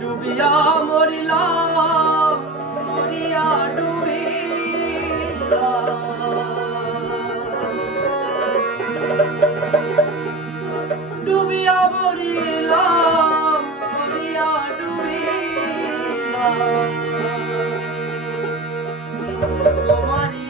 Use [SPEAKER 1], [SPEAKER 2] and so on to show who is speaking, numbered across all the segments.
[SPEAKER 1] ডুবিয়া মরিলাম মরিয়া ডুবি ডুবিয়া মরিলাম মরিয়া ডুবি তোমারি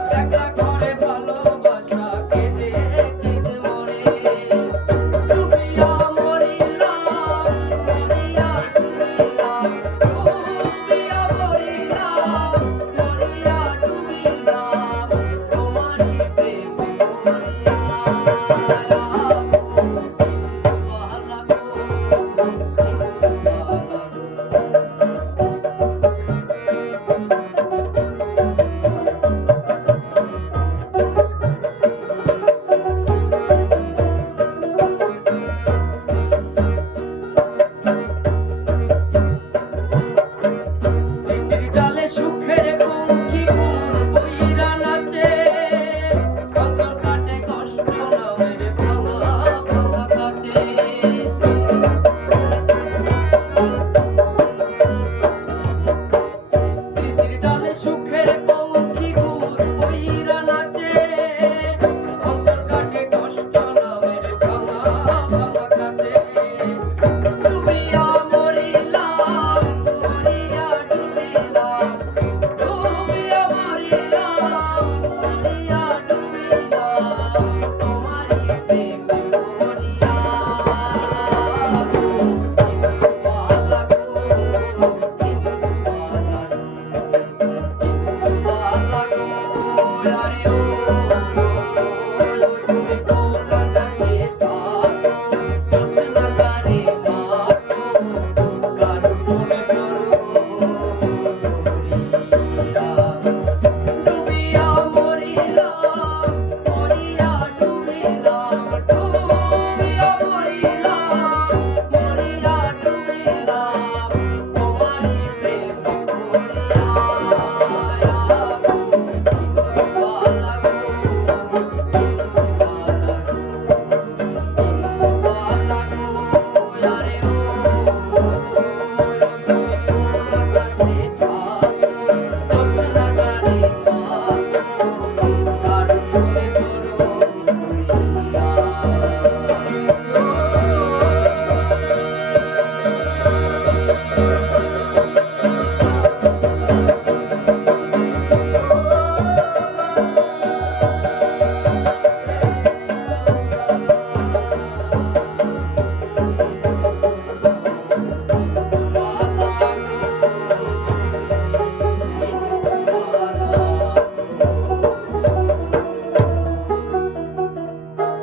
[SPEAKER 1] Lord,